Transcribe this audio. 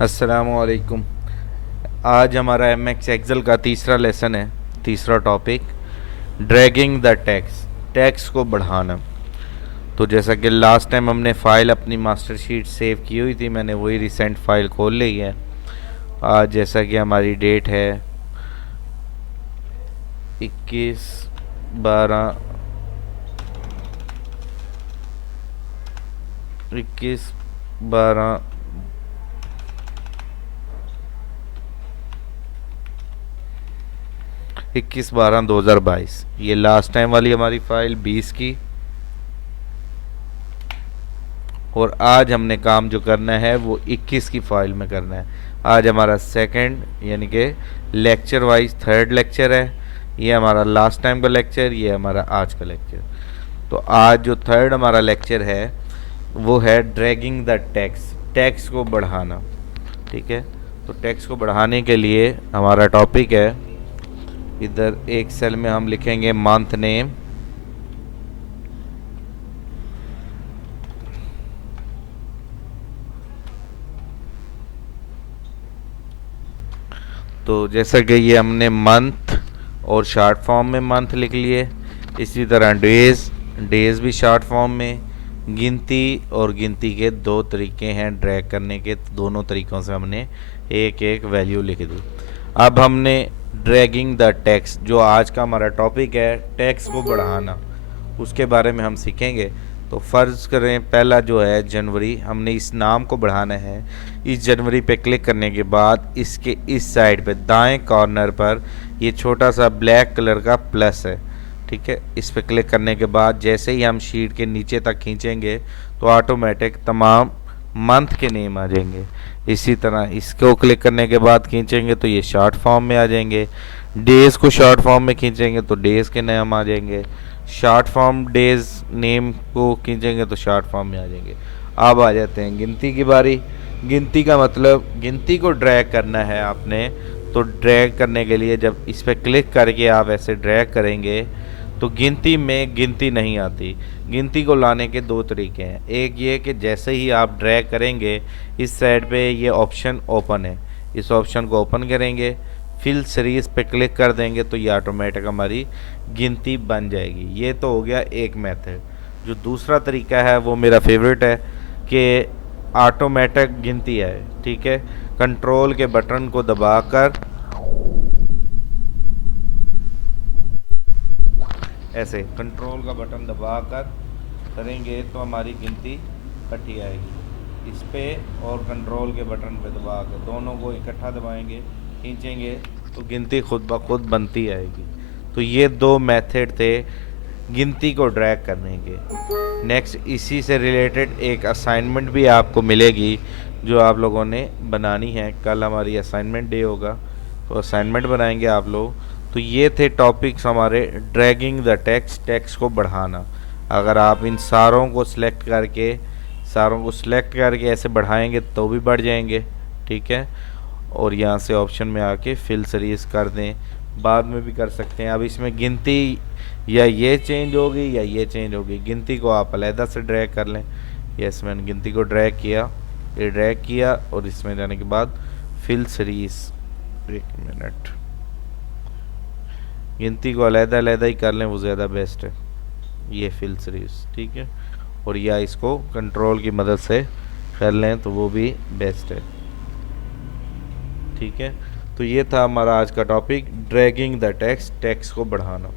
अस्सलामुअलैकुम। आज हमारा एमएक्स एक्सेल का तीसरा लेसन है। तीसरा topic dragging the tax, tax को बढ़ाना। तो जैसा कि लास्ट टाइम हमने फ़ाइल अपनी मास्टर शीट सेव की हुई थी, मैंने वही रिसेंट फ़ाइल खोल ली है। आज जैसा कि हमारी डेट है 21/12 21/12 21/12/2022। ये लास्ट टाइम वाली हमारी फ़ाइल 20 की। और आज हमने काम जो करना है वो 21 की फ़ाइल में करना है। आज हमारा सेकंड यानी कि लेक्चर वाइज थर्ड लेक्चर है। ये हमारा लास्ट टाइम का लेक्चर, ये हमारा आज का लेक्चर। तो आज जो थर्ड हमारा लेक्चर है वो है ड्रैगिंग द टैक्स, टैक्स को बढ़ाना। ठीक है, तो टैक्स को बढ़ाने के लिए हमारा टॉपिक है, इधर एक सेल में हम लिखेंगे मंथ नेम। तो जैसा कि ये हमने मंथ और शॉर्ट फॉर्म में मंथ लिख लिए, इसी तरह डेज़, डेज़ भी शॉर्ट फॉर्म में। गिनती और गिनती के दो तरीके हैं ड्रैग करने के, दोनों तरीक़ों से हमने एक एक वैल्यू लिख दी। अब हमने ड्रैगिंग द टैक्स, जो आज का हमारा टॉपिक है, टैक्स को बढ़ाना, उसके बारे में हम सीखेंगे। तो फ़र्ज़ करें पहला जो है जनवरी, हमने इस नाम को बढ़ाना है। इस जनवरी पे क्लिक करने के बाद इसके इस साइड पे दाएं कॉर्नर पर ये छोटा सा ब्लैक कलर का प्लस है। ठीक है, इस पे क्लिक करने के बाद जैसे ही हम शीट के नीचे तक खींचेंगे तो ऑटोमेटिक तमाम मंथ के नेम आ जाएंगे। इसी तरह इसको क्लिक करने के बाद खींचेंगे तो ये शॉर्ट फॉर्म में आ जाएंगे। डेज़ को शॉर्ट फॉर्म में खींचेंगे तो डेज़ के नाम आ जाएंगे। शॉर्ट फॉर्म डेज़ नेम को खींचेंगे तो शॉर्ट फॉर्म में आ जाएंगे। अब आ जाते हैं गिनती की बारी। गिनती का मतलब गिनती को ड्रैग करना है आपने। तो ड्रैग करने के लिए जब इस पर क्लिक करके आप ऐसे ड्रैग करेंगे तो गिनती में गिनती नहीं आती। गिनती को लाने के दो तरीके हैं। एक ये कि जैसे ही आप ड्रैग करेंगे इस साइड पे ये ऑप्शन ओपन है, इस ऑप्शन को ओपन करेंगे, फिल सीरीज़ पे क्लिक कर देंगे तो ये ऑटोमेटिक हमारी गिनती बन जाएगी। ये तो हो गया एक मेथड। जो दूसरा तरीका है वो मेरा फेवरेट है कि ऑटोमेटिक गिनती है। ठीक है, कंट्रोल के बटन को दबाकर ऐसे कंट्रोल का बटन दबाकर करेंगे तो हमारी गिनती इकट्ठी आएगी। इस पे और कंट्रोल के बटन पे दबा कर दोनों को इकट्ठा दबाएंगे, खींचेंगे तो गिनती खुद ब खुद बनती आएगी। तो ये दो मेथड थे गिनती को ड्रैग करने के। नेक्स्ट इसी से रिलेटेड एक असाइनमेंट भी आपको मिलेगी जो आप लोगों ने बनानी है। कल हमारी असाइनमेंट डे होगा तो असाइनमेंट बनाएंगे आप लोग। तो ये थे टॉपिक्स हमारे ड्रैगिंग द टैक्स, टैक्स को बढ़ाना। अगर आप इन सारों को सिलेक्ट करके ऐसे बढ़ाएंगे तो भी बढ़ जाएंगे। ठीक है, और यहाँ से ऑप्शन में आके फिल सीरीज कर दें, बाद में भी कर सकते हैं। अब इसमें गिनती या ये चेंज होगी या ये चेंज होगी। गिनती को आप अलहदा से ड्रैग कर लें। यस, मैंने गिनती को ड्रैग किया, ये ड्रैग किया और इसमें जाने के बाद फिल सीरीज, एक मिनट, गिनती को अलहदा अलहदा ही कर लें, वो ज़्यादा बेस्ट है। ये फिल सीरीज, ठीक है, और या इसको कंट्रोल की मदद से कर लें तो वो भी बेस्ट है। ठीक है, तो ये था हमारा आज का topic dragging the tax, tax को बढ़ाना।